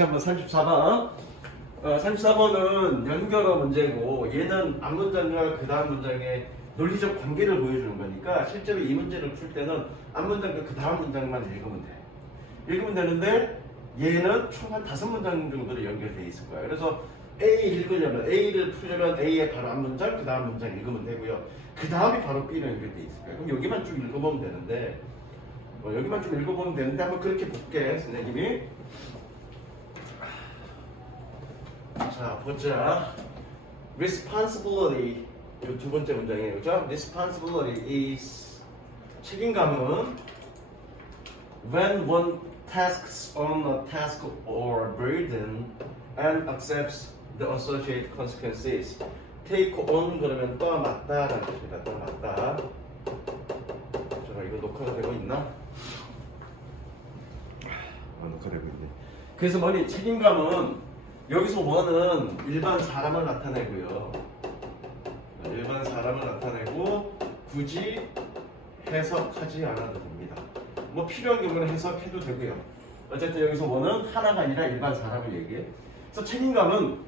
다시 한번 34번. 34번은 연결어 문제고 얘는 앞문장과 그 다음 문장의 논리적 관계를 보여주는 거니까 실제로 이 문제를 풀 때는 앞문장과 그 다음 문장만 읽으면 돼. 읽으면 되는데 얘는 총 한 5문장 정도로 연결되어 있을 거야. 그래서 A 읽으려면 A를 풀려면 A의 바로 앞문장 그 다음 문장 읽으면 되고요. 그 다음이 바로 B로 연결되어 있을 거야. 그럼 여기만 쭉 읽어보면 되는데 여기만 좀 읽어보면 되는데 한번 그렇게 볼게 선생님이. 자 보자. Responsibility 이 두 번째 문장이에요. 그죠? Responsibility is 책임감은 when one tasks on a task or burden and accepts the associated consequences. Take on 그러면 떠맡다라는 뜻입니다. 떠맡다. 자 이거 녹화가 되고 있나? 녹화되고 있네. 그래서 뭐니 책임감은 여기서 원은 일반 사람을 나타내고요. 일반 사람을 나타내고 굳이 해석하지 않아도 됩니다. 뭐 필요한 경우는 해석해도 되고요. 어쨌든 여기서 원은 하나가 아니라 일반 사람을 얘기해. 그래서 책임감은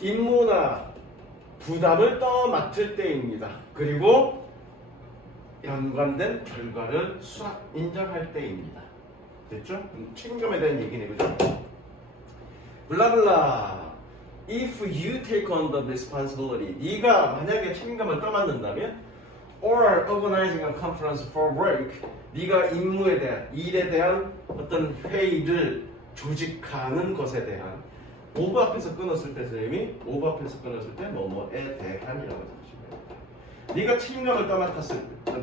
임무나 부담을 떠맡을 때입니다. 그리고 연관된 결과를 수락 인정할 때입니다. 됐죠? 책임감에 대한 얘기네, 그죠? 블라블라. If you take on the responsibility, 네가 만약에 책임감을 떠맡는다면, or organizing a conference for work, 네가 임무에 대한, 일에 대한 어떤 회의를 조직하는 것에 대한, 오브 앞에서 끊었을 때 선생님이 오브 앞에서 끊었을 때 뭐뭐에 대한이라고 해주시면 됩니다. 네가 책임감을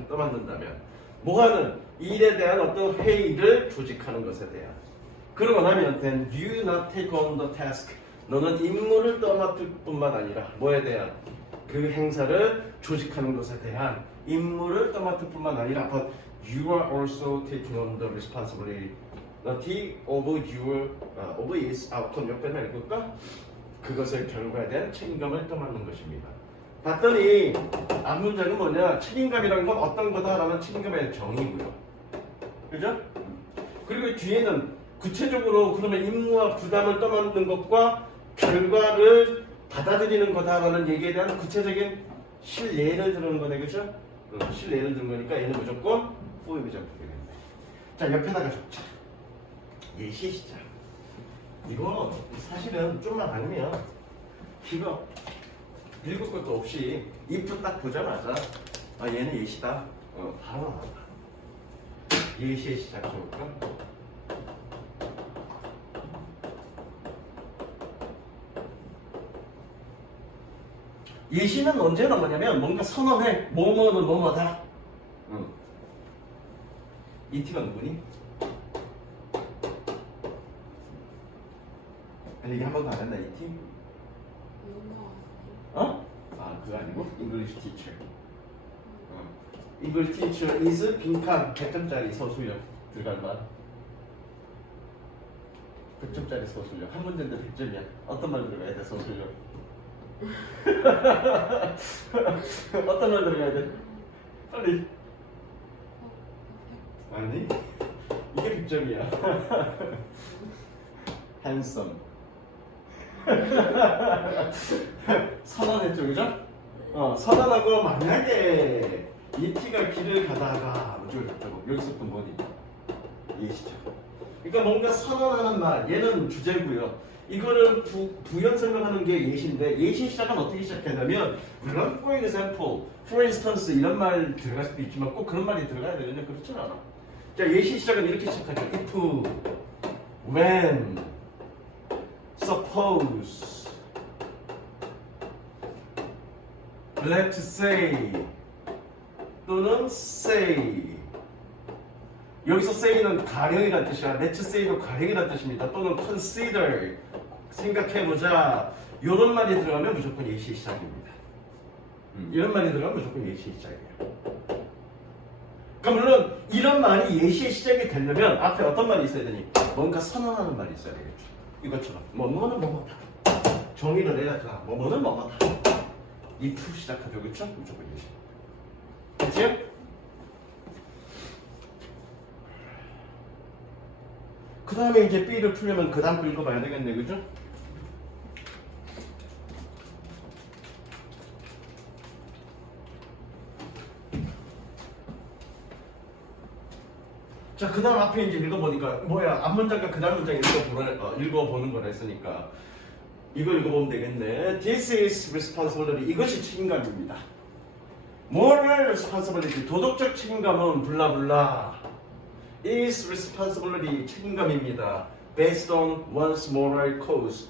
떠맡는다면 뭐하는 일에 대한 어떤 회의를 조직하는 것에 대한. 그러고 나면 then you not take on the task. 너는 임무를 떠맡을 뿐만 아니라 뭐에 대한 그 행사를 조직하는 것에 대한 임무를 떠맡을 뿐만 아니라 but you are also taking on the responsibility of your of its outcome. 옆에만 읽을까? 그것의 결과에 대한 책임감을 떠맡는 것입니다. 봤더니 앞문장은 뭐냐? 책임감이라는 건 어떤 거다라는 책임감의 대한 정의고요. 그죠? 그리고 뒤에는 구체적으로 그러면 임무와 부담을 떠맡는 것과 결과를 받아들이는 거다라는 얘기에 대한 구체적인 실례를 들은 거네, 그죠? 실례를 들은 거니까 얘는 무조건 포이 부정법이 되겠네. 자, 옆에다가 적자. 예시 시작. 이거 사실은 좀만 아니면 이거 읽을 것도 없이 if 딱 보자마자 아 얘는 예시다. 바로 나온다. 예시의 시작해볼까? 예시는 언제나 뭐냐면 뭔가 선언해. 뭐뭐는 뭐뭐다. 이티가 누구니? 아니 이게 한 번도 안 했나 이티? 어? 아 그거 아니고? English teacher. English teacher is 빈칸 100점짜리 서술형 들어갈 말. 100점짜리 서술형. 한 문제인데 100점이야. 어떤 말 들어가야 돼 서술형? 어떤 말 들어가야 돼? 빨리. 아니 이게 100점이야. handsome. 선언했죠, 그죠? 선언하고 만약에 이 티가 길을 가다가 어쩌고 여기서 또 뭐니? 예시죠. 그러니까 뭔가 선언하는 말, 얘는 주제고요. 이거를 부연설명 하는 게 예시인데 예시 시작은 어떻게 시작하냐면 물론 for example, for instance 이런 말 들어갈 수도 있지만 꼭 그런 말이 들어가야 되는데 그렇진 않아. 자, 예시 시작은 이렇게 시작하죠. if, when, suppose, let's say 또는 say. 여기서 say는 가령이라는 뜻이야. let's say도 가령이라는 뜻입니다. 또는 consider, 생각해보자. 이런 말이 들어가면 무조건 예시 시작입니다. 이런 말이 들어가면 무조건 예시 시작이에요. 그러니까 물론 이런 말이 예시의 시작이 되려면 앞에 어떤 말이 있어야 되니? 뭔가 선언하는 말이 있어야 되겠죠. 이것처럼 뭐뭐는 뭐뭐다. 정의를 내야죠. 뭐뭐는 뭐뭐다. if 시작하죠. 그렇죠? 무조건 예시. 됐지? 그 다음에 이제 B를 풀려면 그 다음 거 읽어봐야 되겠네, 그죠? 자, 그 다음 앞에 이제 읽어보니까 뭐야, 앞문장과 그 다음 문장 읽어보는 거라 했으니까 이거 읽어보면 되겠네. This is responsibility. 이것이 책임감입니다. moral responsibility. 도덕적 책임감은 블라블라. is responsibility. 책임감입니다. based on one's moral cause.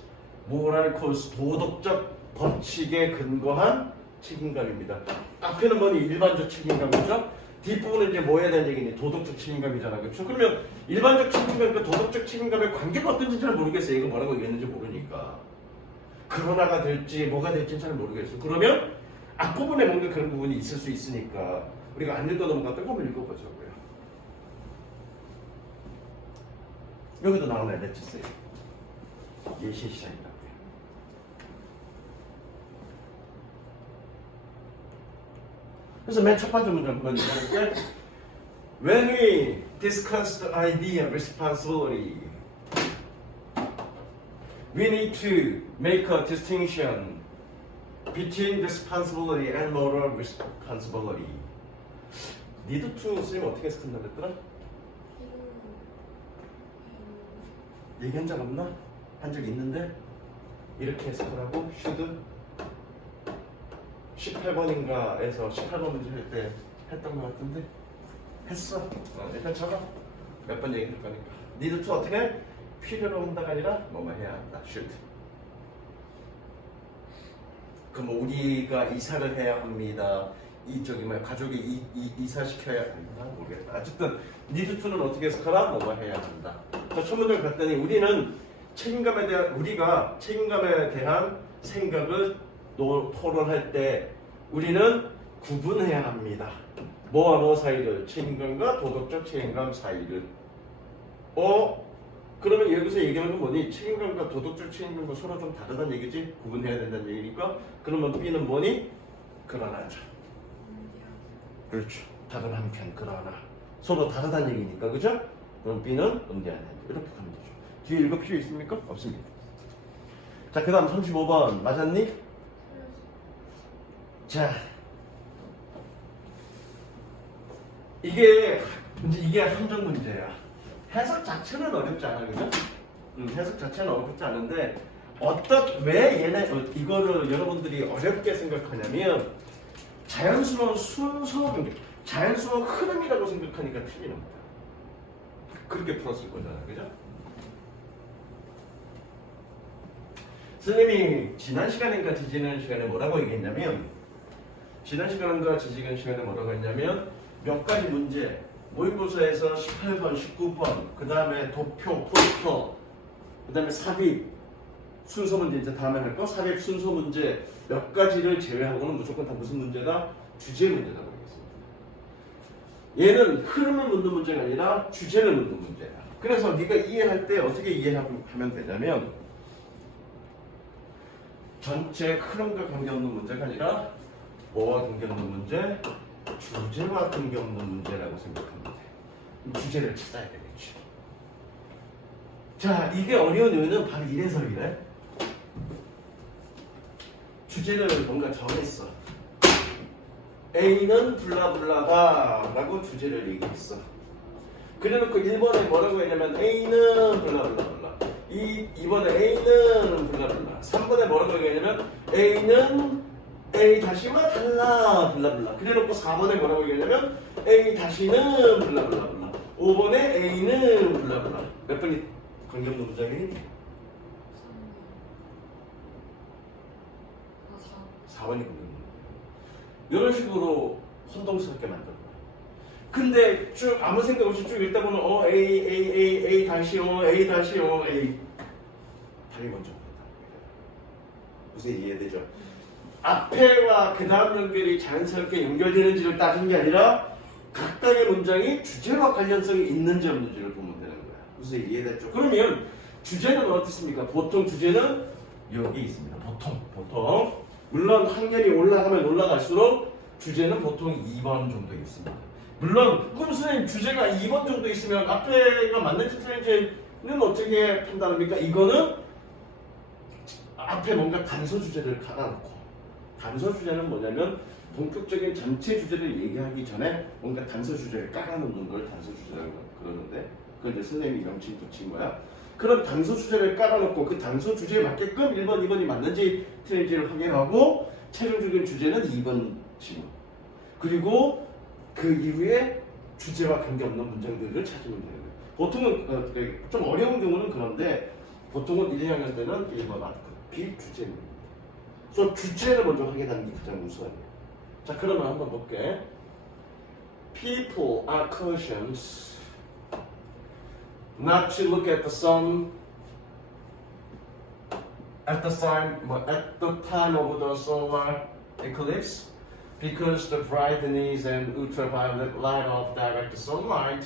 moral cause. 도덕적 법칙에 근거한 책임감입니다. 앞에는 뭐니? 일반적 책임감이죠. 뒷부분은 이제 뭐 해야 되는 얘기니? 도덕적 책임감이잖아. 그렇죠? 그러면 일반적 책임감과 도덕적 책임감의 관계가 어떤지 잘 모르겠어요. 이거 뭐라고 얘기했는지 모르니까. 그러나가 될지 뭐가 될지 잘 모르겠어. 그러면 앞부분에 뭔가 그런 부분이 있을 수 있으니까 우리가 안 읽어 넘어갔던 거 한번 읽어보자고요. 여기도 나오네. 렛츠세요. 예시 시작이라고요. 그래서 맨 첫 번째 문장 먼저 볼게요. When we discuss the idea of responsibility, we need to make a distinction between responsibility and moral responsibility. need to 쓰면 어떻게 해석한다 그랬더라? 얘기한 적 없나? 한 적 있는데? 이렇게 해석하라고? should? 18번인가에서 18번 문제 할 때 했던 것 같은데? 했어. 일단 적어. 몇 번 얘기할 거니까. need to 어떻게 해? 필요로 한다가 아니라 뭐뭐 해야 한다. should. 그럼 우리가 이사를 해야 합니다. 이쪽이 뭐야? 가족이 이사시켜야 한다? 모르겠다. 어쨌든 need to는 어떻게 해석하라? 뭐뭐 해야 한다. 자, 첫 문제를 봤더니 우리가 책임감에 대한 생각을 토론할 때 우리는 구분해야 합니다. 뭐와 뭐 사이를, 책임감과 도덕적 책임감 사이를. 그러면 여기서 얘기하는 건 뭐니? 책임감과 도덕적 책임감과 서로 좀 다르다는 얘기지? 구분해야 된다는 얘기니까. 그러면 B는 뭐니? 그러나죠. 그렇죠. 다른 한편 그러나. 서로 다르다는 얘기니까, 그죠? 그럼 B는 응대해야 된다. 이렇게 가면 되죠. 뒤에 읽을 필요 있습니까? 없습니다. 자, 그 다음 35번 맞았니? 자, 이게 함정 문제야. 해석 자체는 어렵지 않아, 그죠? 해석 자체는 어렵지 않은데 왜 이거를 여러분들이 어렵게 생각하냐면 자연스러운 자연스러운 흐름이라고 생각하니까 틀리는 거야. 그렇게 풀었을 거잖아, 그죠? 선생님이 지난 시간인가 지지난 시간에 뭐라고 얘기했냐면 몇 가지 문제 모의고사에서 18번, 19번 그 다음에 도표, 포스터 그 다음에 삽입 순서 문제 이제 다음에 할 거 삽입 순서 문제 몇 가지를 제외하고는 무조건 다 무슨 문제다? 주제 문제라고 하겠습니다. 얘는 흐름을 묻는 문제가 아니라 주제를 묻는 문제야. 그래서 네가 이해할 때 어떻게 이해하면 되냐면 전체 흐름과 관계없는 문제가 아니라 뭐와 관계없는 문제, 주제와 관계없는 문제라고 생각하면 돼. 주제를 찾아야 되겠지. 자, 이게 어려운 이유는 바로 이래서 이래. 주제를 뭔가 정했어. A는 블라블라다 라고 주제를 얘기했어. 그래놓고 1번에 뭐라고 했냐면 A는 블라블라블라 2번에 A는 블라블라 3번에 뭐라고 얘기하냐면 A는 A 다시마 달라 블라블라 그래놓고 4번에 뭐라고 얘기하냐면 A 다시는 블라블라블라 5번에 A는 블라블라 몇 번이 관계없는 문장이? 4번이 관계없는 문장 이런 식으로 혼동스럽게 만들어. 근데 쭉 아무 생각 없이 쭉 읽다 보면 A 다시 A 다시 A 답이 먼저 무슨 이해되죠? 앞에와 그 다음 연결이 자연스럽게 연결되는지를 따지는 게 아니라 각각의 문장이 주제와 관련성이 있는지 없는지를 보면 되는 거야. 무슨 이해됐죠? 그러면 주제는 어떻습니까? 보통 주제는 여기 있습니다. 보통 물론 학년이 올라가면 올라갈수록 주제는 보통 2번 정도 있습니다. 물론 그럼 선생님 주제가 2번 정도 있으면 앞에가 맞는지 틀린지 어떻게 판단합니까? 이거는 앞에 뭔가 단서 주제를 깔아놓고, 단서 주제는 뭐냐면 본격적인 전체 주제를 얘기하기 전에 뭔가 단서 주제를 깔아놓는 걸 단서 주제라고 그러는데, 그걸 이제 선생님이 명칭 붙인 거야. 그런 단서 주제를 깔아놓고 그 단서 주제에 맞게끔 1번, 2번이 맞는지 틀린지를 확인하고 최종적인 주제는 2번 지문. 그리고 그 이후에 주제와 관계없는 문장들을 찾으면 되는 거예요. 보통은 좀 어려운 경우는 그런데 보통은 1, 2학년 때는 1번 아트, 비주제입니다. 그래서 주제를 먼저 확인하는 게 가장 우선이에요. 자, 그러면 한번 볼게. People are cautious not to look at the sun at the time of the solar eclipse because the brightness and ultraviolet light of direct sunlight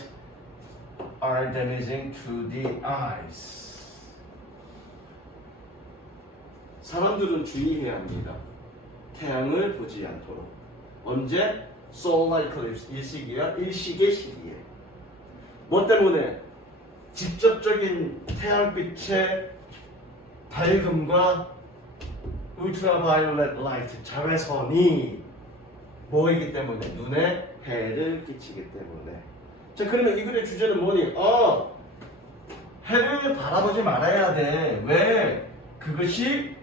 are damaging to the eyes. 사람들은 주의해야 합니다. 태양을 보지 않도록. 언제? solar eclipse 일식이야? 일식의 시기에. 뭐 때문에? 직접적인 태양빛의 밝음과 ultraviolet light 자외선이 뭐이기 때문에? 눈에 해를 끼치기 때문에. 자, 그러면 이 글의 주제는 뭐니? 해를 바라보지 말아야 돼. 왜? 그것이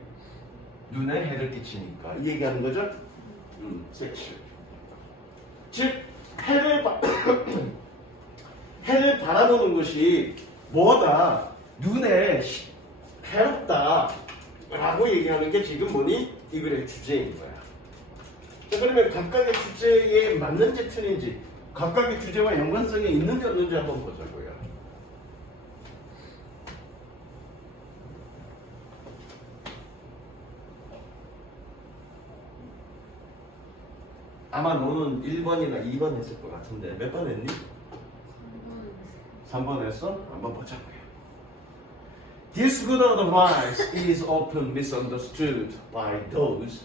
눈에 해를 끼치니까. 이 얘기하는 거죠? 섹슈. 즉, 해를 바라보는 것이 뭐다? 눈에 해롭다 라고 얘기하는 게 지금 뭐니? 이 글의 주제인 거야. 자, 그러면 각각의 주제에 맞는지 틀린지, 각각의 주제와 연관성이 있는지 없는지 한번 보자고요. 아마 너는 1번이나 2번 했을 것 같은데 몇 번 했니? 3번 했어? 한번 보자고요. This good advice is often misunderstood by those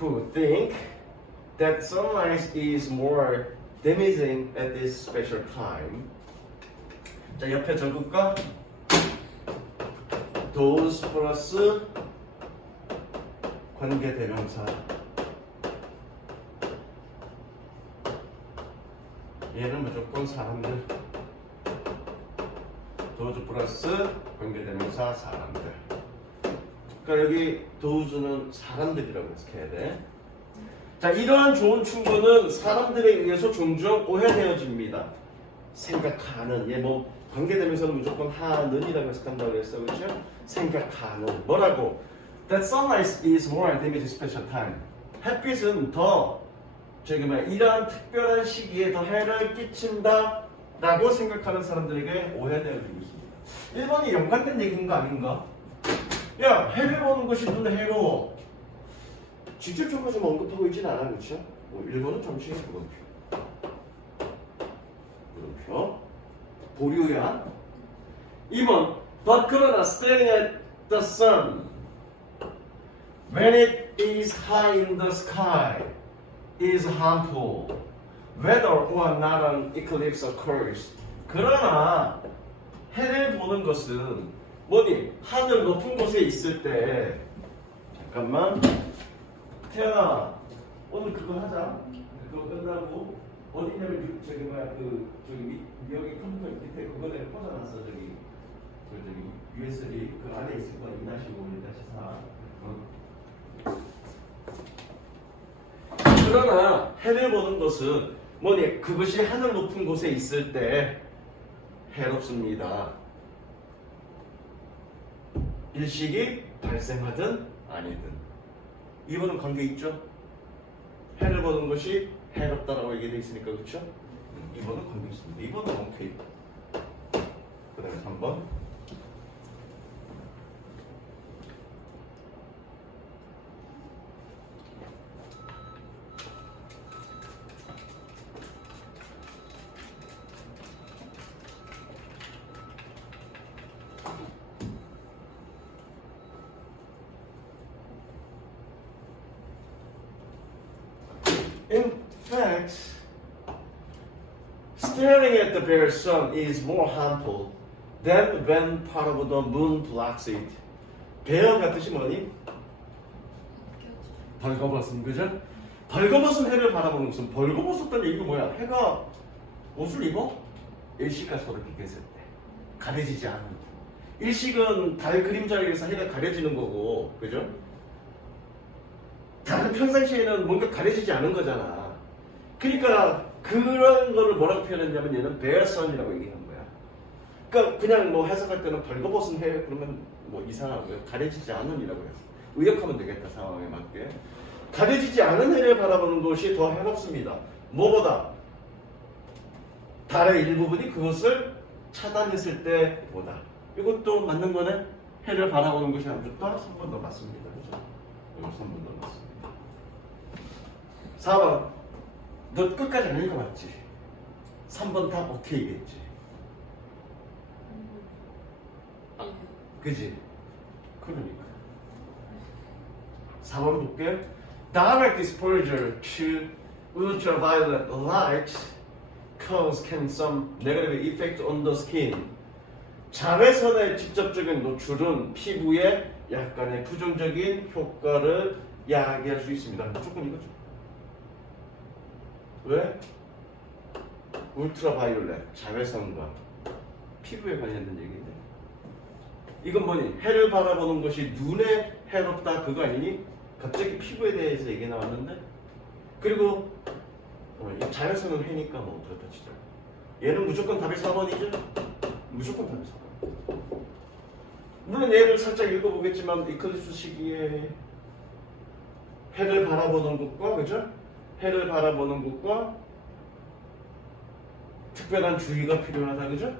who think that sunlight is more damaging at this special time. 자, 옆에 적을까? those 플러스 관계대명사. 얘는 무조건 사람들. those 플러스 관계대명사 사람들. 그러니까 여기 those는 사람들이라고 해석해야 돼. 자, 이러한 좋은 충고는 사람들에 의해서 종종 오해되어집니다. 생각하는, 뭐 관계대명사는 무조건 하는이라고 해석한다고 했어, 그렇죠? 생각하는 뭐라고? That sunlight is more damaging special time. 햇빛은 더 이러한 특별한 시기에 더 해를 끼친다라고 생각하는 사람들에게 오해되어지고 있습니다. 1번이 연관된 얘기인 거 아닌가? 야, 해를 보는 것이 눈에 해로워. 직접적으로 좀 언급하고 있진 않아, 그렇죠? 1번은 잠시 물음표. 물음표. 보류야. 2번. But 그러나 staring at the sun when it is high in the sky is harmful whether or not an eclipse occurs. 그러나 해를 보는 것은 뭐니? 하늘 높은 곳에 있을 때. 잠깐만. 태연아, 오늘 그거 하자. 그거 끝나고 어디냐면 여기 컴퓨터 밑에 그거 내가 꽂아놨어. 저기 USB 그 안에 있을 거야. 2-5, 2-4. 그러나 해를 보는 것은 뭐니? 그것이 하늘 높은 곳에 있을 때 해롭습니다. 일식이 발생하든 아니든. 이번은 관계 있죠? 해를 보는 것이 해롭다라고 얘기되어 있으니까, 그렇죠? 이번은 관계 있습니다. 이번은 오케이. 그 다음에 3번. In fact, staring at the bare sun is more harmful Then when part of the moon blocks it. 베어가 뜻이 뭐니? 벌거벗은, 그죠? 벌거벗은 해를 바라보는 것은 벌거벗었다는 얘기가 뭐야? 해가 옷을 입어? 일식과 서로 비교했을 때 가려지지 않은. 일식은 달 그림자에서 해가 가려지는 거고, 그죠? 다른 평상시에는 뭔가 가려지지 않은 거잖아. 그러니까 그런 거를 뭐라고 표현했냐면 얘는 베어선이라고 얘기한 거야. 그러니까 그냥 뭐 해석할 때는 벌거벗은 해 그러면 뭐 이상하고요. 가려지지 않은이라고 했어. 의역하면 되겠다, 상황에 맞게. 가려지지 않은 해를 바라보는 것이 더 해롭습니다. 뭐보다? 달의 일부분이 그것을 차단했을 때보다. 이것도 맞는 거네. 해를 바라보는 것이 아주 또 3번 더 맞습니다. 그죠? 여기 3번 더 맞습니다. 4번. 너 끝까지 안 읽어봤지? 3번 다 오케이겠지? 그지? 그러니까 4번 볼게. Direct exposure to ultraviolet light can some negative effect on the skin. 자외선의 직접적인 노출은 피부에 약간의 부정적인 효과를 야기할 수 있습니다. 무조건 이거죠. 왜? 울트라바이올렛, 자외선과 피부에 관련된 얘기인데, 이건 뭐니? 해를 바라보는 것이 눈에 해롭다 그거 아니니? 갑자기 피부에 대해서 얘기 나왔는데, 그리고 이 자외선은 해니까 뭐 그렇다 치자. 얘는 무조건 답이 4번이죠? 무조건 답이 4번. 물론 얘를 살짝 읽어보겠지만 이클립스 시기에 해를 바라보는 것과, 그죠? 해를 바라보는 것과 특별한 주의가 필요하다, 그죠?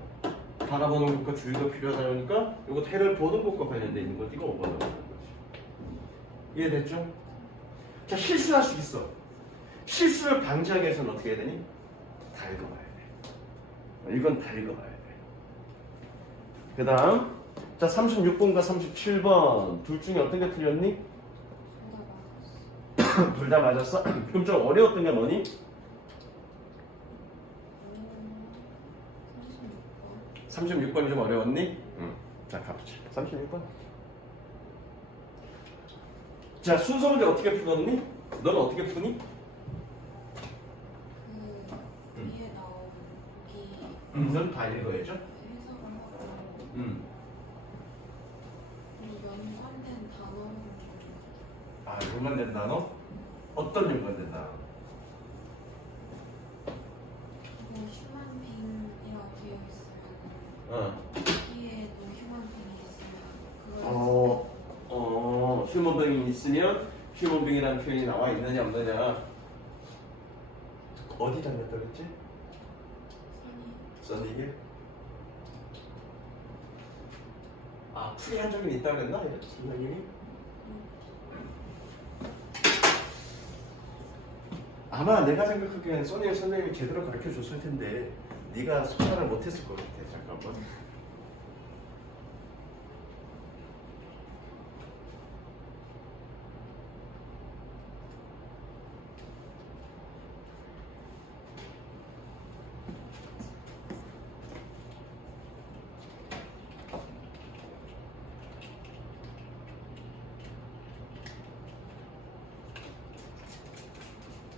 바라보는 것과 주의가 필요하다 그러니까 이거 해를 보는 것과 관련되어 있는 거지. 이거 5번으로 보는 거지. 이해됐죠? 자, 실수할 수 있어. 실수를 방지하기 위해서는 어떻게 해야 되니? 다 읽어봐야 돼. 이건 다 읽어봐야 돼. 그 다음 자 36번과 37번 둘 중에 어떤 게 틀렸니? 둘 다 맞았어? 그럼 좀 어려웠던 게 뭐니? 36번이 좀 어려웠니? 응. 자, 가보자. 36번. 자, 순서 문제 어떻게 풀었니? 너는 어떻게 푸니? 위에 나오기 넌 다 읽어야죠? 해석을 하고 연관된 단어 아, 연관된 단어? 어떤 연관된 단어? 휴먼빙이라고 되어 있으면 어. 여기에도 휴먼빙이 있으면 그걸 휴먼빙이 있으면 휴먼빙이라는 표현이 나와 있느냐 없느냐. 어디 닮았다 그랬지? 써니길? 아, 풀이 한 적이 있다 그랬나? 선생님이? 아마 내가 생각하기엔 써니 선생님이 제대로 가르쳐 줬을 텐데 네가 소화를 못했을 것 같아. 잠깐만.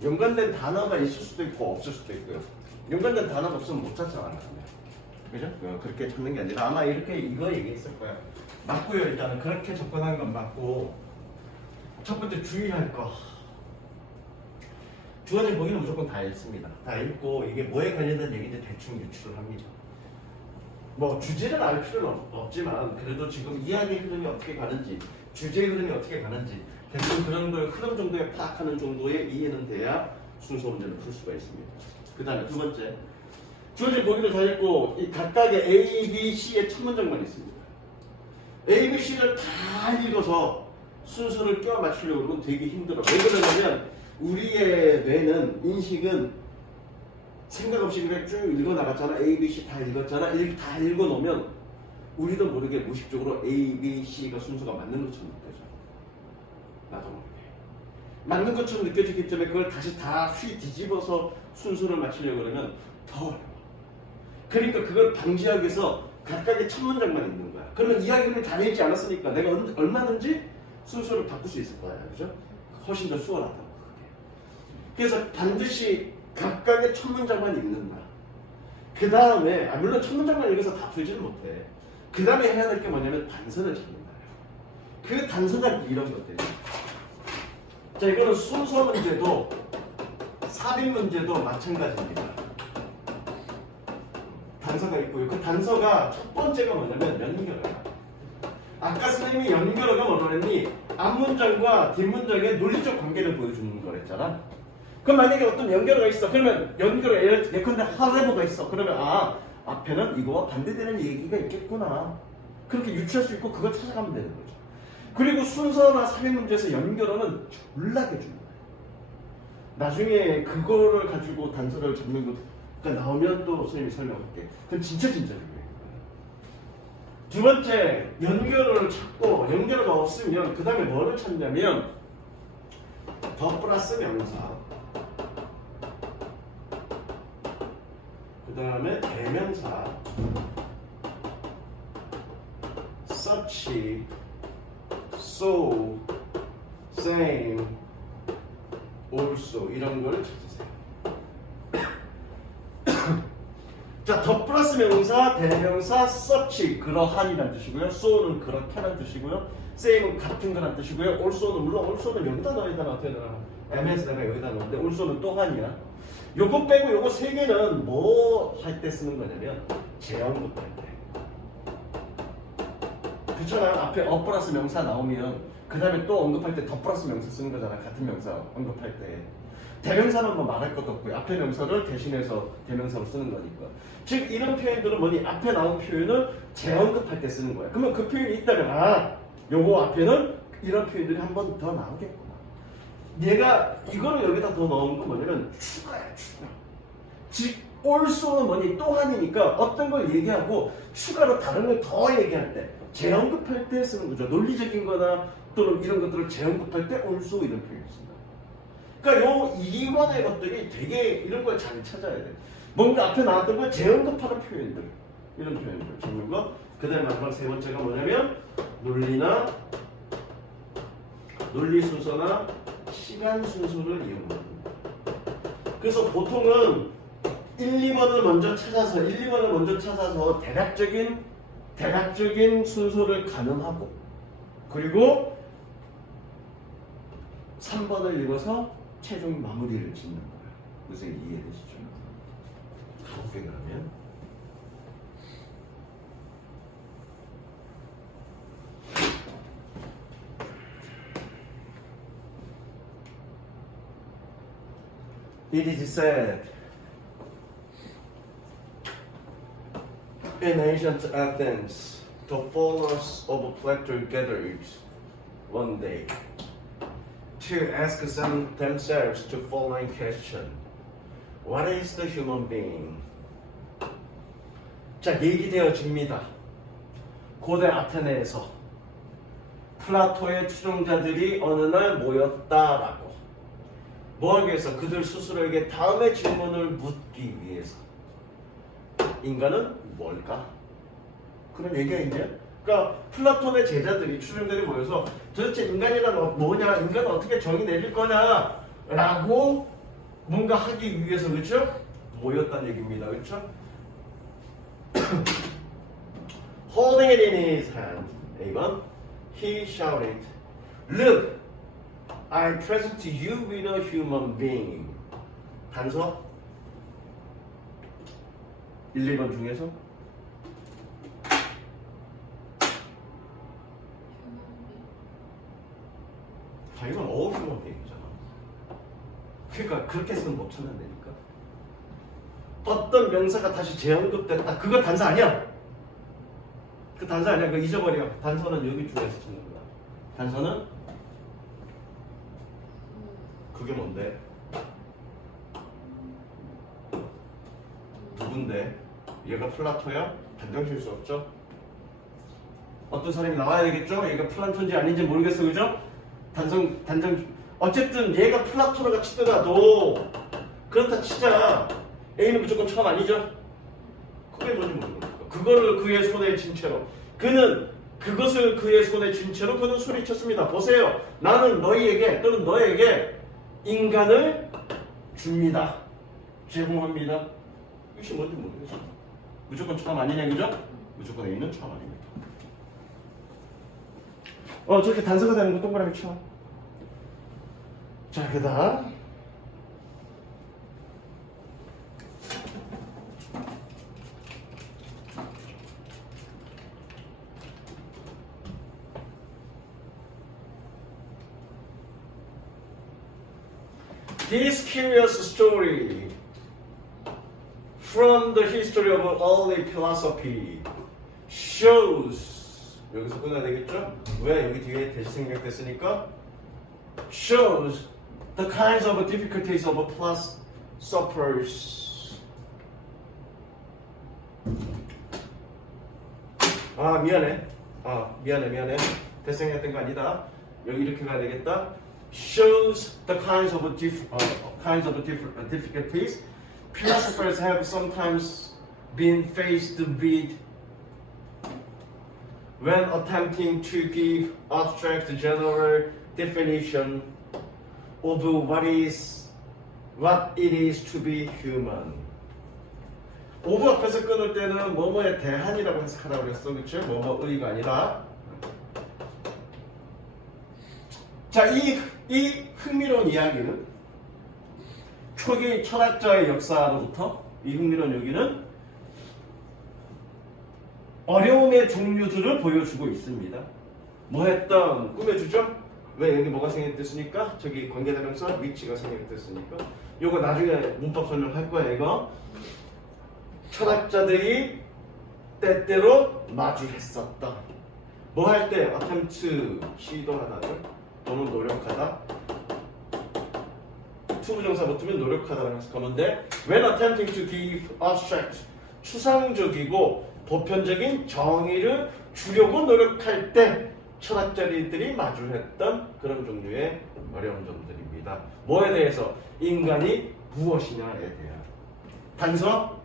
연관된 단어가 있을 수도 있고 없을 수도 있고요. 연관된 단어가 없으면 못 찾잖아. 그죠? 그렇게 찾는 게 아니라 아마 이렇게 이거 얘기했을 거야. 맞고요. 일단은 그렇게 접근하는 건 맞고, 첫 번째 주의할 거. 주어진 보기는 무조건 다 읽습니다. 다 읽고 이게 뭐에 관련된 얘기인지 대충 유출을 합니다. 뭐 주제를 알 필요는 없지만 그래도 지금 이야기 흐름이 어떻게 가는지, 주제 흐름이 어떻게 가는지 대충 그런 걸 흐름 정도에 파악하는 정도의 이해는 돼야 순서 문제를 풀 수가 있습니다. 그 다음에 두 번째, 주어진 보기를 다 읽고 이 각각의 A, B, C의 첫 문장만 있습니다. A, B, C를 다 읽어서 순서를 껴 맞추려고 그러면 되게 힘들어. 왜 그러냐면 우리의 뇌는, 인식은 생각 없이 그냥 쭉 읽어 나갔잖아. A, B, C 다 읽었잖아. 다 읽어 놓으면 우리도 모르게 무의식적으로 A, B, C가 순서가 맞는 것처럼 느껴져. 나도 모르게. 맞는 것처럼 느껴지기 때문에 그걸 다시 다 휘 뒤집어서 순서를 맞추려고 그러면 더 어려워. 그러니까 그걸 방지하기 위해서 각각의 첫 문장만 있는 거야. 그러면 이야기를 다 읽지 않았으니까 내가 얼마든지 순서를 바꿀 수 있을 거야. 그죠? 훨씬 더 수월하다고. 그게. 그래서 반드시 각각의 첫 문장만 읽는다. 그 다음에 물론 첫 문장만 읽어서 다 풀지는 못해. 그 다음에 해야 될 게 뭐냐면 단서를 찾는다. 그 단서가 이런 것들이에요. 자, 이거는 순서 문제도 삽입 문제도 마찬가지입니다. 단서가 있고요. 그 단서가 첫 번째가 뭐냐면 연결어야. 아까 선생님이 연결어가 뭐라 했니? 앞문장과 뒷문장의 논리적 관계를 보여주는 거랬잖아. 그럼 만약에 어떤 연결어가 있어. 그러면 연결어 예컨대 however가 있어. 그러면 앞에는 이거와 반대되는 얘기가 있겠구나. 그렇게 유추할 수 있고 그걸 찾아가면 되는 거죠. 그리고 순서나 삽입 문제에서 연결어는 졸라게 중요해. 나중에 그거를 가지고 단서를 잡는 거가 나오면 또 선생님이 설명할게. 그건 진짜 중요해. 두 번째, 연결어를 찾고 연결어가 없으면 그 다음에 뭐를 찾냐면 더 플러스 명사, 그 다음에 대명사, such, so, same, also 이런 걸 찾으세요. 자, 더 플러스 명사, 대명사, such 그러한이란 뜻이고요. so는 그렇게란 뜻이고요. same은 같은 거란 뜻이고요. also는 물론 also는 여기다 넣어야 되나 어떻게 되나 애매해서 여기다 넣었는데 also는 또한이야. 요거 빼고 요거 세 개는 뭐 할 때 쓰는 거냐면 재언급할 때. 그렇잖아. 앞에 어 플러스 명사 나오면 그 다음에 또 언급할 때 더 플러스 명사 쓰는 거잖아. 같은 명사 언급할 때. 대명사는 뭐 말할 것도 없고요. 앞에 명사를 대신해서 대명사로 쓰는 거니까. 즉 이런 표현들은 뭐니? 앞에 나온 표현을 재언급할 때 쓰는 거야. 그러면 그 표현이 있다면 요거 앞에는 이런 표현들이 한 번 더 나오겠구나. 얘가 이거를 여기다 더 넣은 건 뭐냐면 추가야, 추가. 즉 also는 뭐니? 또한이니까 어떤 걸 얘기하고 추가로 다른 걸 더 얘기할 때 재언급할 때 쓰는 거죠. 논리적인 거나 또는 이런 것들을 재언급할 때 also 이런 표현을 쓴다. 그러니까 요 이번의 것들이 되게 이런 걸 잘 찾아야 돼. 뭔가 앞에 나왔던 걸 재언급하는 표현들, 이런 표현들 찾는 거. 그다음에 마지막 세 번째가 뭐냐면 논리 순서나 시간 순서를 이용합니다. 그래서 보통은 1, 2번을 먼저 찾아서 대략적인 순서를 가늠하고 그리고 3번을 읽어서 최종 마무리를 짓는 거예요. 무슨 이해되시죠? 가볼게 그러면. It is said in ancient Athens, the followers of Plato gathered one day to ask themselves the following question: What is the human being? 자, 얘기되어집니다. 고대 아테네에서 플라토의 추종자들이 어느 날 모였다라고. 뭐 하기 위해서? 그들 스스로에게 다음의 질문을 묻기 위해서. 인간은 뭘까? 그런 얘기가 있냐? 그러니까 플라톤의 제자들이 추종자들이 모여서 도대체 인간이란 뭐냐? 인간은 어떻게 정의 내릴 거냐? 라고 뭔가 하기 위해서 그렇죠? 모였다는 얘기입니다. 그렇죠? Holding it in his hand, Avon, he shouted, "Look, I present to you with a human being." 단서 1, 2번 중에서 이건 all human being이잖아. 그러니까 그렇게 해서는 못 찾아내니까. 어떤 명사가 다시 재언급됐다. 그거 단서 아니야. 그 단서 아니야. 그거 잊어버려. 단서는 여기 중에서 찾는 거야. 단서는 그게 뭔데? 누군데? 얘가 플라토야? 단정질 수 없죠? 어떤 사람이 나와야 되겠죠? 얘가 플라토인지 아닌지 모르겠어. 그죠? 단정 어쨌든 얘가 플라토가 치더라도 그렇다 치자 A는 무조건 처음 아니죠? 그게 뭔지 모르는 거니까 그걸 그의 손에 쥔 채로 그는 그것을 그의 손에 쥔 채로 그는 소리쳤습니다. 보세요. 나는 너희에게 또는 너에게 인간을 줍니다. 제공합니다. 이것이 뭔지 모르겠어요. 무조건 처음 아니냐 그죠? 무조건 A는 처음 아닙니다. 저렇게 단서가 되는 거 동그라미 쳐. 자, 그 다음 This curious story from the history of early philosophy shows 여기서 끝나야 되겠죠? 왜 여기 뒤에 대시 생략됐으니까 shows the kinds of difficulties of philosophers. 미안해. 대시 생략된 거 아니다. 여기 이렇게 가야 되겠다. Shows the kinds of difficulties philosophers have sometimes been faced with when attempting to give abstract general definition of what it is to be human. of 앞에서 끊을 때는 뭐뭐에 대한이라고 해석하라고 그랬어, 그렇지? 뭐뭐의가 아니라. 자, 이 흥미로운 이야기는 초기 철학자의 역사로부터 이 흥미로운 여기는 어려움의 종류들을 보여주고 있습니다. 뭐 했던 꾸며주죠? 왜 여기 뭐가 생략됐으니까? 저기 관계대명사 위치가 생략됐으니까 요거 나중에 문법 설명할 거야. 이거 철학자들이 때때로 마주했었다. 뭐 할 때? attempt 시도하다를 또는 노력하다. 투부정사 붙으면 노력하다라는 해석하면 돼. When attempting to give abstract 추상적이고 보편적인 정의를 주려고 노력할 때 철학자들이 마주했던 그런 종류의 어려운 점들입니다. 뭐에 대해서? 인간이 무엇이냐에 대한 단서?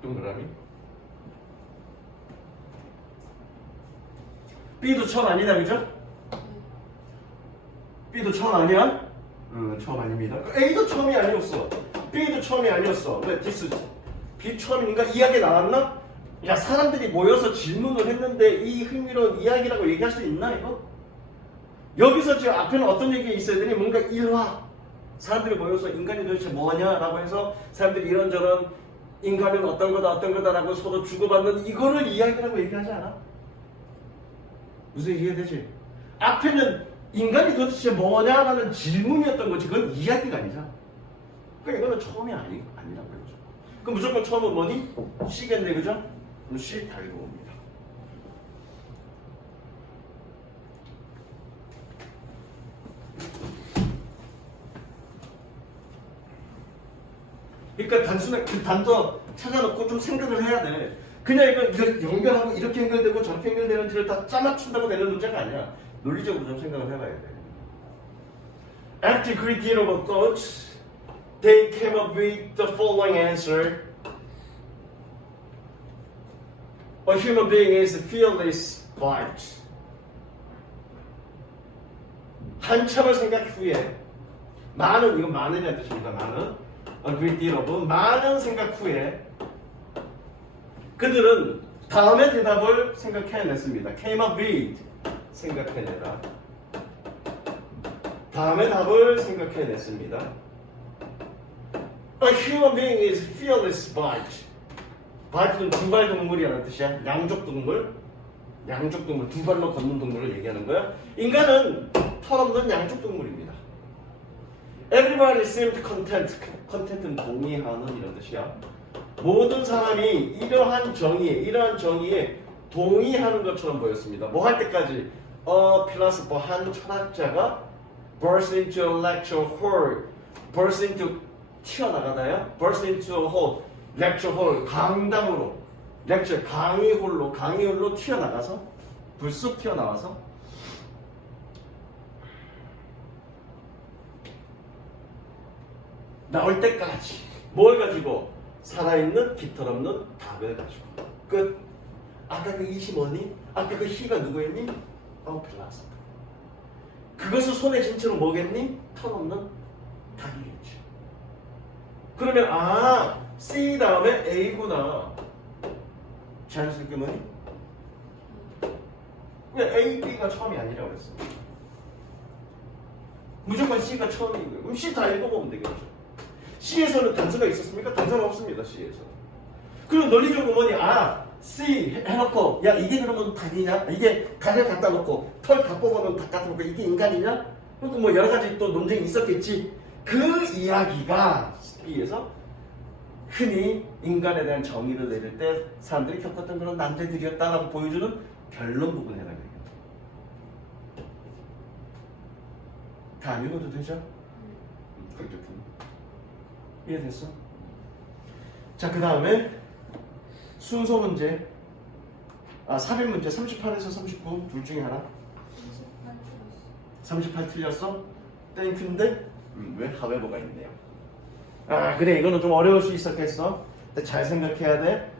동그라미? B도 처음 아니다, 그죠? B도 처음 아니야? 처음 아닙니다. A도 처음이 아니었어. B도 처음이 아니었어. 왜? B 처음인가? 이야기 나왔나? 야, 사람들이 모여서 질문을 했는데 이 흥미로운 이야기라고 얘기할 수 있나, 이거? 여기서 지금 앞에는 어떤 얘기가 있어야 되니? 뭔가 일화. 사람들이 모여서 인간이 도대체 뭐냐라고 해서 사람들이 이런저런 인간은 어떤 거다라고 서로 주고받는 이거를 이야기라고 얘기하지 않아? 무슨 이해되지? 앞에는 인간이 도대체 뭐냐라는 질문이었던 거지. 그건 이야기가 아니잖아. 그러니까 이거는 처음이 아니라고 그러죠. 그럼 무조건 처음은 뭐니? C겠네, 그죠? 그럼 C 다 읽어봅니다. 그러니까 단순하게 그 단서 찾아놓고 좀 생각을 해야 돼. 그냥 이거 연결하고 이렇게 연결되고 저렇게 연결되는지를 다 짜맞춘다고 되는 문제가 아니야. 논리적으로 좀 생각을 해봐야 돼. After a great deal of thoughts, they came up with the following answer. A human being is fearless but 한참을 생각 후에 이건 많은이라는 뜻입니다. 많은 a great deal of 많은 생각 후에 그들은 다음의 대답을 생각해냈습니다. came up with 생각해내다. 다음의 답을 생각해냈습니다. A human being is fearless but 바이트는 두발 동물이라는 뜻이야. 양쪽 동물, 두 발로 걷는 동물을 얘기하는 거야. 인간은 털없는 양쪽 동물입니다. Everybody seemed content. content는 동의하는 이런 뜻이야. 모든 사람이 이러한 정의에 동의하는 것처럼 보였습니다. 뭐 할 때까지? philosopher 한 철학자가 burst into a lecture hall. burst into 튀어나가다요. burst into a hall. lecture hall 강당으로 lecture 강의홀로 튀어나가서 불쑥 튀어나와서 나올 때까지 뭘 가지고? 살아있는 깃털 없는 닭을 가지고 끝. 아까 그 이시 뭐니? 아까 그 희가 누구였니? 필라스트. 그것을 손에 쥔 채로 뭐겠니? 털 없는 닭이겠지. 그러면 C 다음에 A구나. 자연스럽게 뭐니? 왜 A, B가 처음이 아니라고 그랬어? 무조건 C가 처음이고요. 그럼 C 다 읽어보면 되겠죠. C에서는 단서가 있었습니까? 단서가 없습니다. C에서. 그리고 논리적으로 뭐니? C 해놓고 야 이게 그러면 닭이냐? 이게 닭을 갖다 놓고 털 다 뽑아놓은 닭 같은 거 이게 인간이냐? 그리고 뭐 여러 가지 또 논쟁이 있었겠지. 그 이야기가 B에서 흔히 인간에 대한 정의를 내릴 때 사람들이 겪었던 그런 난제들이었다라고 보여주는 결론 부분에 해당돼요. 다 안 읽어도 되죠? 그렇군. 이해됐어? 자, 그 다음에 순서 문제. 삽입 문제 38에서 39 둘 중에 하나. 38 틀렸어? 땡큐인데? 왜 하웨버가 있네요. 그래 이거는 좀 어려울 수 있었겠어. 근데 잘 생각해야 돼.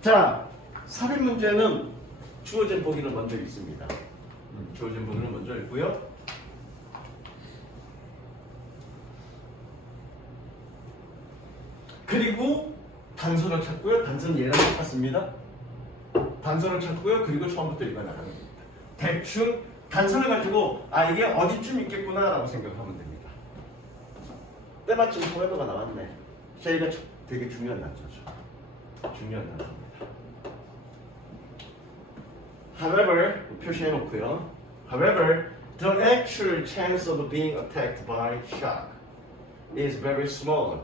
자, 삽입 문제는 주어진 보기를 먼저 읽습니다. 주어진 보기를 먼저 읽고요. 그리고 단서를 찾고요. 단서는 얘랑 똑같습니다. 단서를 찾고요. 그리고 처음부터 읽어나가는 겁니다. 대충 단서를 가지고 이게 어디쯤 있겠구나 라고 생각하면 됩니다. 때마침 포에버가 나왔네. 쉐이가 되게 중요한 단서죠. 중요한 단서입니다. However, 표시해 놓고요. However, the actual chance of being attacked by shark is very small.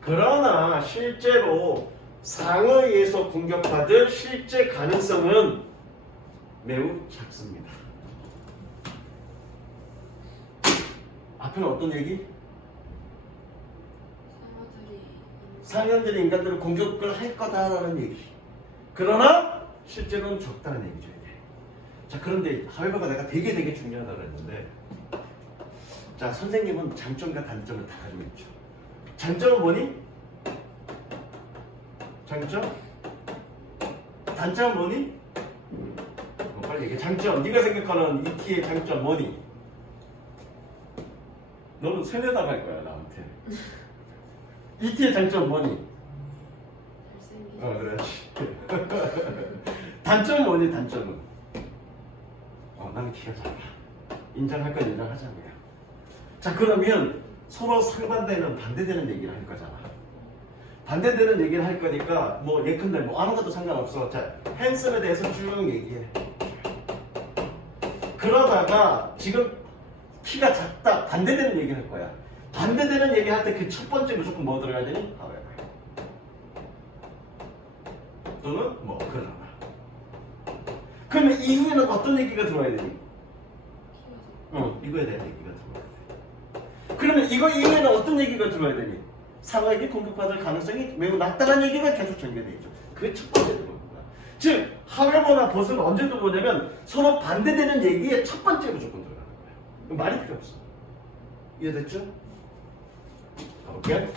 그러나 실제로 상어에 의해서 공격받을 실제 가능성은 매우 작습니다. 앞에는 어떤 얘기? 상어들이 인간들을 공격을 할 거다라는 얘기. 그러나 실제로는 적다는 얘기죠. 이게. 자, 그런데 하웨버가 내가 되게 중요하다고 했는데, 자, 선생님은 장점과 단점을 다 가지고 있죠. 장점은 뭐니? 장점? 단점은 뭐니? 빨리 얘기해. 장점. 네가 생각하는 ET의 장점 뭐니? 너는 세뇌다 갈 거야 나한테. ET의 장점 뭐니? 그렇지. 단점은 뭐니? 단점은? 나는 키가 작아. 인정할 건 인정하자고요. 자, 그러면 서로 상반되는 반대되는 얘기를 할 거잖아. 반대되는 얘기를 할 거니까 뭐 예컨대 뭐 아무것도 상관없어. 자, 핸섬에 대해서 쭉 얘기해. 그러다가 지금 키가 작다 반대되는 얘기를 할 거야. 반대되는 얘기 할 때 그 첫 번째 무조건 뭐 들어가야 되니? 또는 뭐 그러나. 그러면 이후에는 어떤 얘기가 들어와야 되니? 이거에 대한 얘기가 들어와야 돼. 그러면 이거 이후에는 어떤 얘기가 들어와야 되니? 상어에게 공격받을 가능성이 매우 낮다는 얘기가 계속 전개되어 있죠. 그게 첫 번째 들어오는 거야. 즉 하웨버나 벗은 언제 들어오냐면 서로 반대되는 얘기의 첫 번째 무조건 들어가는 거야. 말이 필요 없어. 이해됐죠? 가볼게.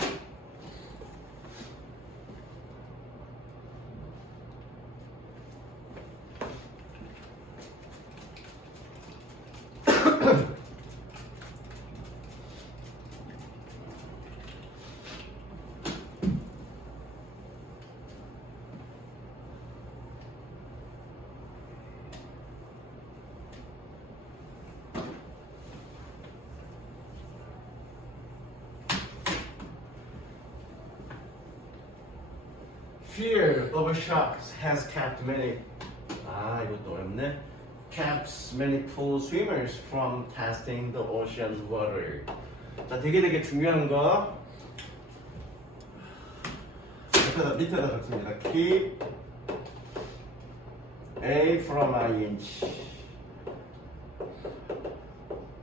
Fear of sharks has kept many 이것도 어렵네. Kept many pool swimmers from testing the ocean water. 자, 되게 중요한 거 밑에다 적습니다. Keep A from ing.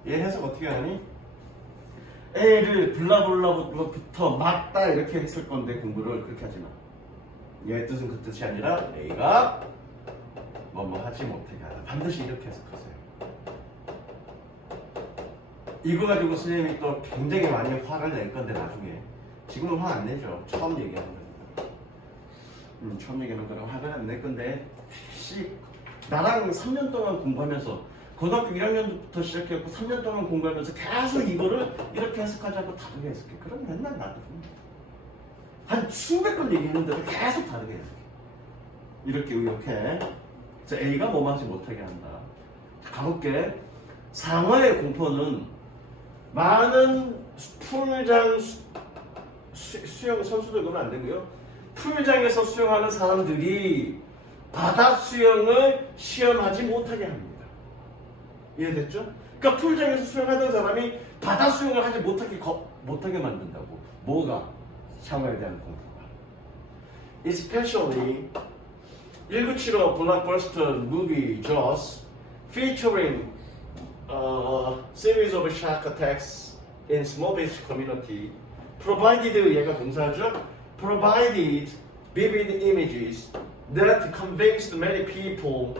얘 해석 어떻게 하니? A를 블라블라부터 막다 이렇게 했을 건데 공부를 그렇게 하지 마. 얘의 뜻은 그 뜻이 아니라 A가 뭐뭐 하지 못하게 하다. 반드시 이렇게 해석하세요. 이거 가지고 선생님이 또 굉장히 많이 화를 낼 건데 나중에. 지금은 화 안 내죠. 처음 얘기하는 거니까. 처음 얘기하는 거라 화를 안 낼 건데 나랑 3년 동안 공부하면서 고등학교 1학년부터 시작했고 3년 동안 공부하면서 계속 이거를 이렇게 해석하자고 다르게 해석해. 그럼 맨날 나도 한 수백 번 얘기했는데도 계속 다르게 해석해. 이렇게 의역해. 그래서 A가 뭐하지 못하게 한다. 자, 가볼게. 상어의 공포는 많은 풀장 수영 선수들 그러면 안 되고요. 풀장에서 수영하는 사람들이 바다 수영을 시험하지 못하게 합니다. 이해됐죠? 그러니까 풀장에서 수영하던 사람이 바다 수영을 하지 못하게 만든다고. 뭐가? 상어에 대한 공포가. Especially 1975 blockbuster movie Jaws featuring a series of shark attacks in small beach community provided 얘가 동사죠. provided vivid images that convinced many people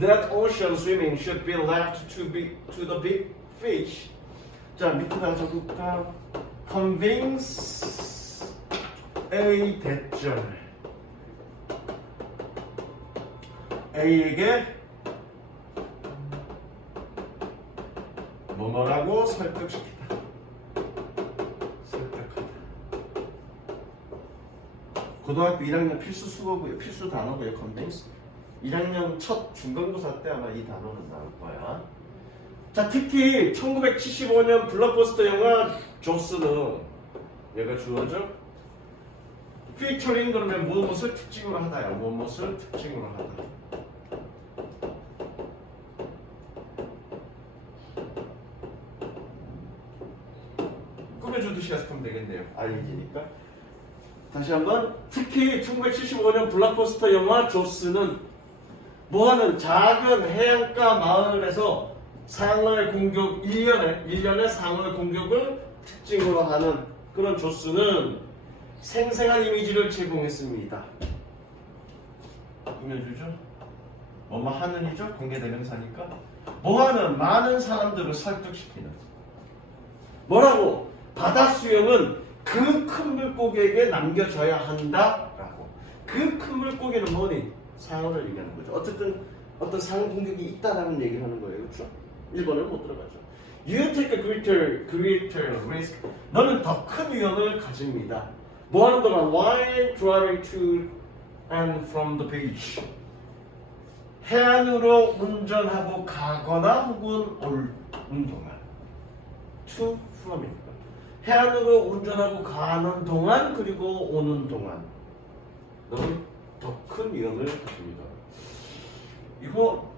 that ocean swimming should be left to the big fish. 자, 밑에다 적을까? convince A 대절 A에게 뭐라고 설득시키다. 설득하다. 고등학교 1학년 필수 수어고요. 필수 단어고요. convince. 1학년 첫 중간고사 때 아마 이 단어는 나올 거야. 자, 특히 1975년 블록버스터 영화 조스는 얘가 주어져. 피처링 그러면 무엇을 특징으로 하다야. 무엇을 특징으로 하다. 꾸며주듯이 해석하면 되겠네요. 알리지니까. 다시 한번. 특히 1975년 블록버스터 영화 조스는 뭐하는 작은 해안가 마을에서 상어의 공격 1년에 상어의 공격을 특징으로 하는 그런 조스는 생생한 이미지를 제공했습니다. 꾸며주죠. 뭐뭐 하는이죠. 관계대명사니까. 뭐하는 많은 사람들을 설득시키는. 뭐라고? 바다 수영은 그 큰 물고기에게 남겨져야 한다라고. 그 큰 물고기는 뭐니? 상어를 얘기하는 거죠. 어쨌든 어떤 상어 공격이 있다라는 얘기를 하는 거예요. 그렇죠? 1번은 못 들어가죠. You take a greater risk. 너는 더 큰 위험을 가집니다. 뭐 하는 동안? While driving to and from the beach. 해안으로 운전하고 가거나 혹은 오는 동안. To from입니다. 해안으로 운전하고 가는 동안 그리고 오는 동안 너는 더 큰 위험을 가집니다. 이거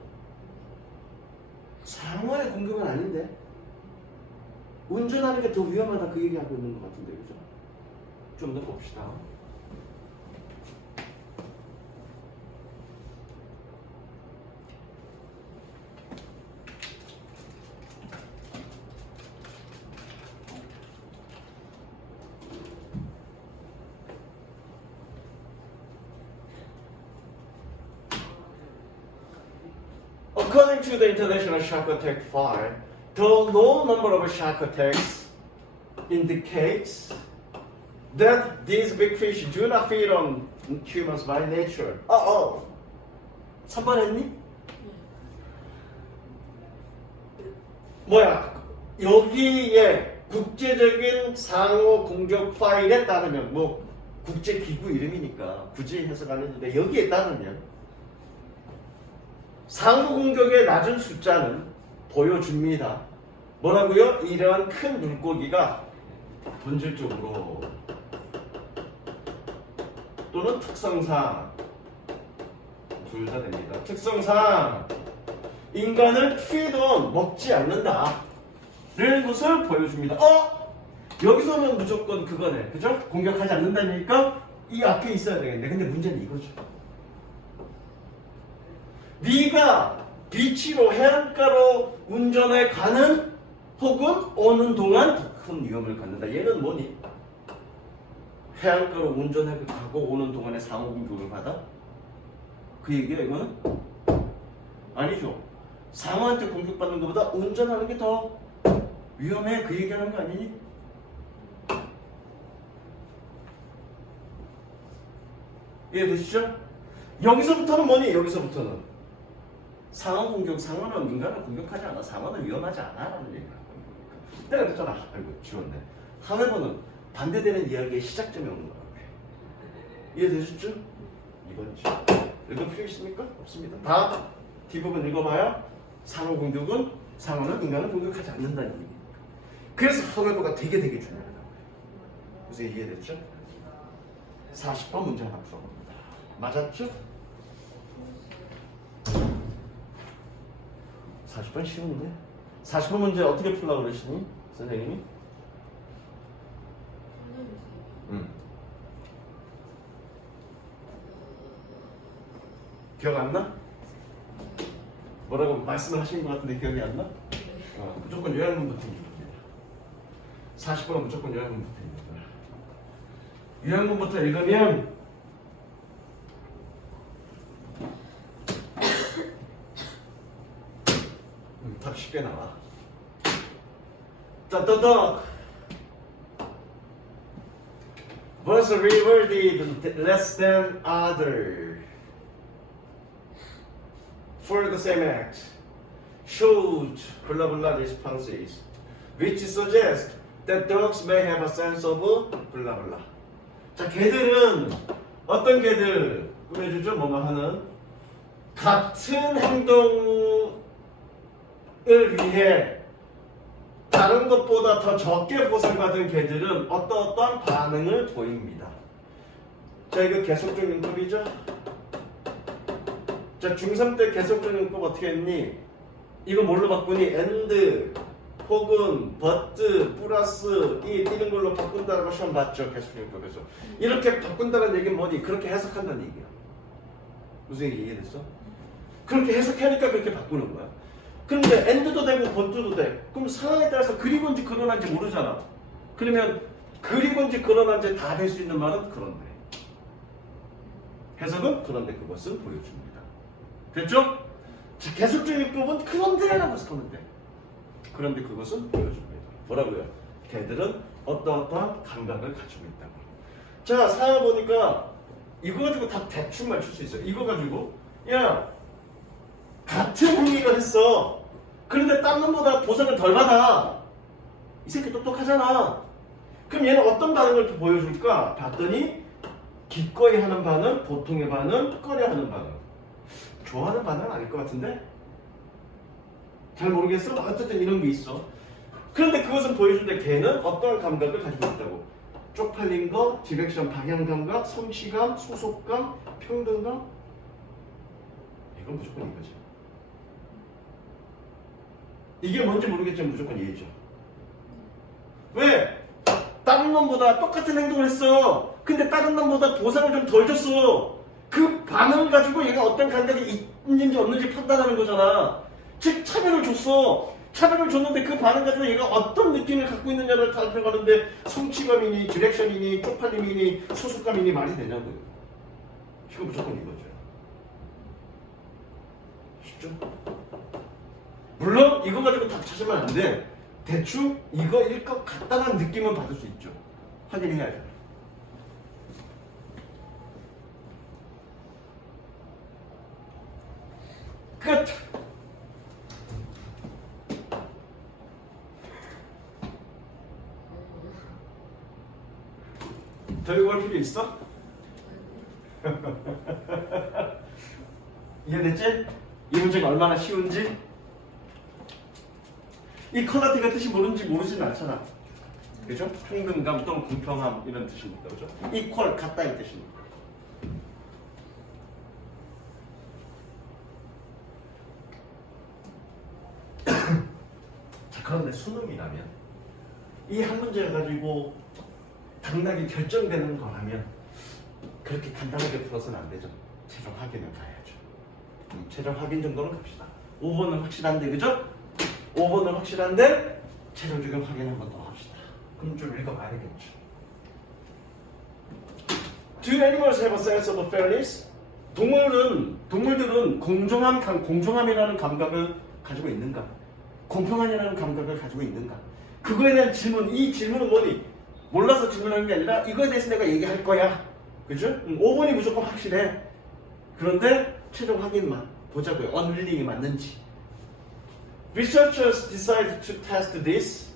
상어의 공격은 아닌데 운전하는 게 더 위험하다 그 얘기하고 있는 것 같은데 그죠? 좀 더 봅시다. According to the International Shark Attack File, the low number of shark attacks indicates that these big fish do not feed on humans by nature. 3번 했니? 뭐야? 여기에 국제적인 상어 공격 파일에 따르면 뭐 국제기구 이름이니까 굳이 해석 안 했는데 여기에 따르면 상어 공격의 낮은 숫자는 보여줍니다. 뭐라고요? 이러한 큰 물고기가 본질적으로 또는 특성상 둘 다 됩니다. 특성상 인간을 feed-on 먹지 않는다 라는 것을 보여줍니다. 여기서는 무조건 그거네. 그죠? 공격하지 않는다니까 이 앞에 있어야 되겠네. 근데 문제는 이거죠. 네가 비치로 해안가로 운전해 가는 혹은 오는 동안 더 큰 위험을 갖는다. 얘는 뭐니? 해안가로 운전해 가고 오는 동안에 상어 공격을 받아? 그 얘기야 이거는? 아니죠. 상어한테 공격받는 것보다 운전하는 게 더 위험해 그 얘기하는 거 아니니? 이해되시죠? 여기서부터는 뭐니? 여기서부터는 상어 공격, 상어는 인간을 공격하지 않아. 상어는 위험하지 않아 라는 얘기를 하는 거니까. 내가 그랬잖아. 아이고 지웠네. 하웨버는 반대되는 이야기의 시작점이 오는 거야. 이해되셨죠? 이건지 읽을 필요 있습니까? 없습니다. 다 뒷부분 읽어봐요. 상어 공격은 상어는 인간을 공격하지 않는다는 얘기니까. 그래서 하웨버가 되게 중요하다고 해요. 그래서 이해됐죠? 40번 문제 하나 풀어봅니다. 맞았죠? 40번 쉬운데? 40번 문제 어떻게 풀라고 그러시니? 선생님이? 알려주세요. 기억 안 나? 뭐라고 말씀을 하신 것 같은데 기억이 안 나? 네. 무조건 요약문부터 읽습니다. 40번은 무조건 요약문부터 읽는 거야. 요약문부터 읽으면 답 쉽게 나와. 따따닥. Was rewarded less than other for the same act. Showed blah blah responses, which suggest that dogs may have a sense of blah blah. 자, 개들은 어떤 개들 꾸며주죠? 뭐뭐 하는 같은 행동을 위해 다른 것보다 더 적게 보상받은 개들은 어떠한 반응을 보입니다. 자, 이거 계속적 융법이죠? 자, 중3 때 계속적 융법 어떻게 했니? 이거 뭘로 바꾸니? and 혹은 but 플러스 이런 걸로 바꾼다는 거 시험 봤죠? 계속적 융법에서. 이렇게 바꾼다는 얘기는 뭐니? 그렇게 해석한다는 얘기야. 무슨 얘기 이해됐어? 그렇게 해석하니까 그렇게 바꾸는 거야. 그런데 and도 되고 but도 돼. 그럼 상황에 따라서 그리고인지 그러나인지 모르잖아. 그러면 그리고인지 그러나인지 다 될 수 있는 말은 그런데. 해석은 그런데 그것을 보여줍니다. 됐죠? 자, 계속적 융법은 그런데라고 해석하면 돼. 그런데 그것은 보여줍니다. 뭐라고요? 걔들은 어떠한 감각을 가지고 있다고. 자, 상황 보니까 이거 가지고 다 대충 맞출 수 있어요. 이거 가지고 야, 같은 행위를 했어. 그런데 딴 놈보다 보상을 덜 받아. 이 새끼 똑똑하잖아. 그럼 얘는 어떤 반응을 보여줄까? 봤더니 기꺼이 하는 반응, 보통의 반응, 꺼려 하는 반응. 좋아하는 반응은 아닐 것 같은데? 잘 모르겠어? 어쨌든 이런 게 있어. 그런데 그것은 보여주는데 걔는 어떤 감각을 가지고 있다고. 쪽팔린 거, 디렉션, 방향 감각, 성취감, 소속감, 평등감. 이건 무조건 이거지. 이게 뭔지 모르겠지만 무조건 얘죠. 왜? 다른 놈보다 똑같은 행동을 했어. 근데 다른 놈보다 보상을 좀 덜 줬어. 그 반응을 가지고 얘가 어떤 감각이 있는지 없는지 판단하는 거잖아. 즉 차별을 줬어. 차별을 줬는데 그 반응 가지고 얘가 어떤 느낌을 갖고 있느냐를 살펴가는데 성취감이니 디렉션이니 쪽팔림이니 소속감이니 말이 되냐고요. 이거 무조건 이거죠. 쉽죠? 물론 이거 가지고 답 찾으면 안 돼. 대충 이거일 것 같다는 느낌은 받을 수 있죠. 확인해야죠. 끝! 더 이거 할 필요 있어? 이해됐지? 이 문제가 얼마나 쉬운지? 이 커나티가 뜻이 뭔지 모르진 않잖아. 그죠? 평등감 또는 공평함 이런 뜻입니다. 그죠? equal 같다 이 뜻입니다. 자, 그런데 수능이라면 이 한 문제 가지고 당락이 결정되는 거라면 그렇게 간단하게 풀어서는 안 되죠. 최종 확인을 가야죠. 최종 확인 정도는 갑시다. 5번은 확실한데, 그죠? 5번은 확실한데 최종적인 확인 한 번 더 합시다. 그럼 좀 읽어봐야겠죠. Do animals have a sense of fairness? 동물들은 공정함이라는 감각을 가지고 있는가? 공평함이라는 감각을 가지고 있는가? 그거에 대한 질문, 이 질문은 뭐니? 몰라서 질문하는 게 아니라 이거에 대해서 내가 얘기할 거야. 그죠? 5번이 무조건 확실해. 그런데 최종 확인만 보자고요. 언윌링이 맞는지. Researchers decided to test this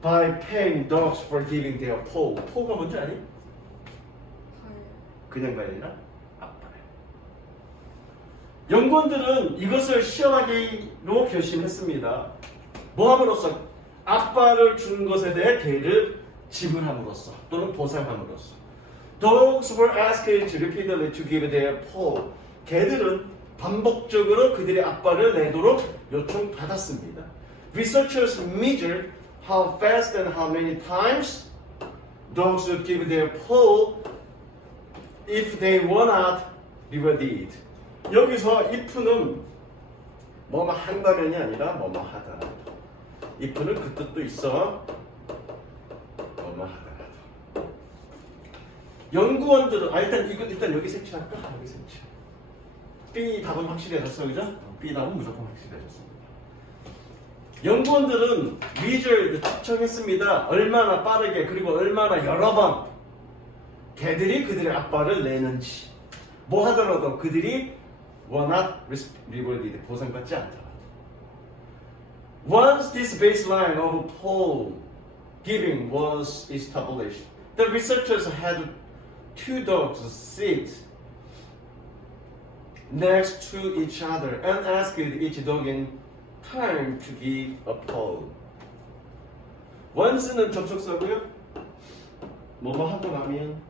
by paying dogs for giving their paw. paw가 뭔지 아니? 그냥 발이나 앞발. 연구원들은 이것을 시험하기로 결심했습니다. 뭐 함으로써? 앞발을 준 것에 대해 개를 지불함으로써 또는 보상함으로써. Dogs were asked repeatedly to give their paw. 개들은 반복적으로 그들의 앞발을 내도록 요청받았습니다. Researchers measured how fast and how many times dogs would give their paw if they were not rewarded. 여기서 if는 뭐뭐 한다면이 아니라 뭐뭐 하더라도. if는 그 뜻도 있어. 뭐뭐 하더라도. 연구원들은 일단 여기 색칠할까? 여기 색칠. B 답은 확실해졌어, 그죠? B 답은 무조건 확실해졌습니다. 연구원들은 measured 측정했습니다. 얼마나 빠르게 그리고 얼마나 여러 번 개들이 그들의 앞발을 내는지. 뭐 하더라도 그들이 were not rewarded, 보상받지 않더라도. Once this baseline of paw giving was established, the researchers had two dogs sit next to each other and asked each dog in turn to give a paw. once는 접속사고요. 뭐뭐 하고 나면,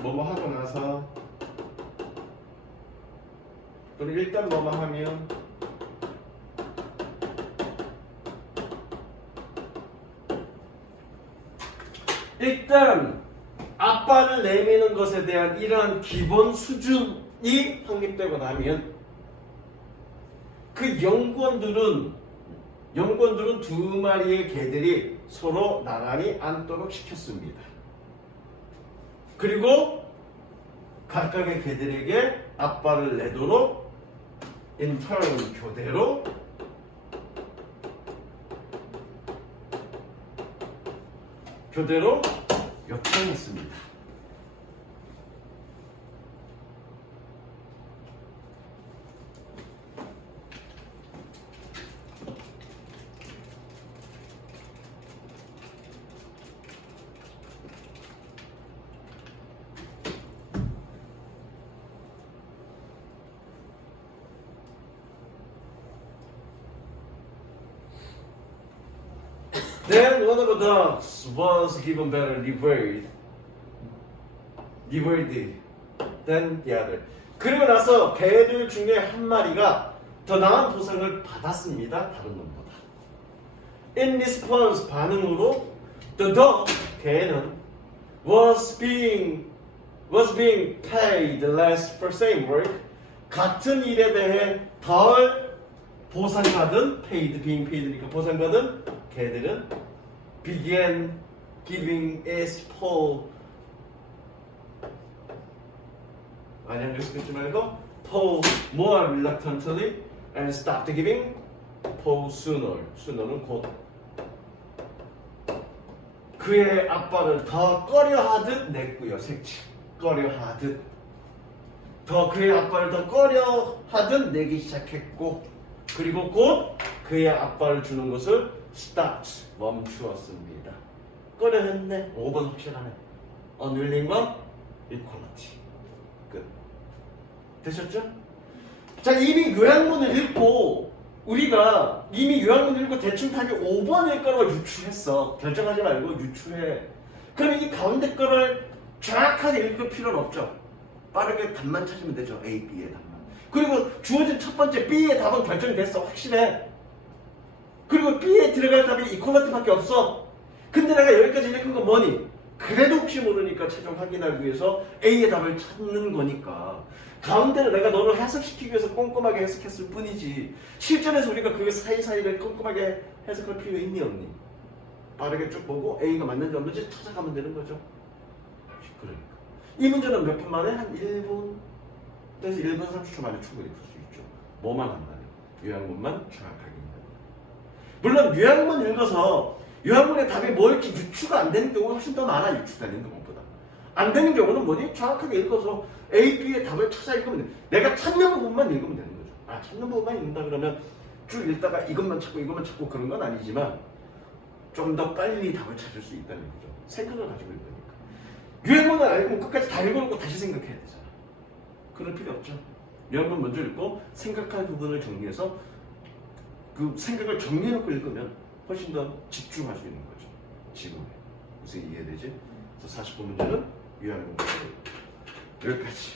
뭐뭐 하고 나서, 또는 일단 뭐뭐 하면, 일단 앞발을 내미는 것에 대한 이러한 기본 수준이 확립되고 나면 그 연구원들은 두 마리의 개들이 서로 나란히 앉도록 시켰습니다. 그리고 각각의 개들에게 앞발을 내도록 인턴 교대로 요청했습니다. Then one of the dogs was given better reward than the other. 그리고 나서 개들 중에 한 마리가 더 나은 보상을 받았습니다. 다른 놈보다. In response, 반응으로 the dog, 개는 was being paid less for same work. 같은 일에 대해 덜 보상받은 being paid니까 보상받은 개들은 began giving its paw 아니야 여기 쓰지 말고 paw more reluctantly and stopped giving paw sooner는 곧 그의 앞발을 더 꺼려하듯 냈고요. 색칠 꺼려하듯 더 그의 앞발을 더 꺼려하듯 내기 시작했고 그리고 곧 그의 앞발을 주는 것을 stopped 멈추었습니다. 꺼려했네. 5번 확실하네. unwilling과 equality. 끝. 되셨죠? 자 이미 요약문을 읽고 우리가 이미 요약문을 읽고 대충 답이 5번일 거라고 유추했어. 결정하지 말고 유추해. 그럼 이 가운데 거를 정확하게 읽을 필요는 없죠. 빠르게 답만 찾으면 되죠. A, B의 답만. 그리고 주어진 첫 번째 B의 답은 결정됐어. 확실해. 그리고 B에 들어갈 답이 이퀄리티밖에 없어. 근데 내가 여기까지 읽은 건 뭐니? 그래도 혹시 모르니까 최종 확인하기 위해서 A의 답을 찾는 거니까 가운데를 내가 너를 해석시키기 위해서 꼼꼼하게 해석했을 뿐이지 실전에서 우리가 그 사이사이를 꼼꼼하게 해석할 필요 있니 없니? 빠르게 쭉 보고 A가 맞는지 없는지 찾아가면 되는 거죠. 그러니까 이 문제는 몇 분 만에? 한 1분? 그래서 1분 30초 만에 충분히 풀 수 있죠. 뭐만 한다면 요약문만 정확하게. 물론 요약문 읽어서 요한문의 답이 뭘지 유추가 안 되는 경우가 훨씬 더 많아. 유추되는 경우보다. 안 되는 경우는 뭐니? 정확하게 읽어서 A, B의 답을 찾아 읽으면 돼. 내가 찾는 부분만 읽으면 되는 거죠. 아, 찾는 부분만 읽는다 그러면 쭉 읽다가 이것만 찾고 그런 건 아니지만 좀 더 빨리 답을 찾을 수 있다는 거죠. 생각을 가지고 읽으니까. 유행문을 알고 끝까지 다 읽어놓고 다시 생각해야 되잖아. 그럴 필요 없죠. 유행문 먼저 읽고 생각하는 부분을 정리해서 그 생각을 정리해놓고 읽으면 훨씬 더 집중할 수 있는 거죠. 지금에. 무슨 이해되지? 그래서 49문제는 유행문 여기까지.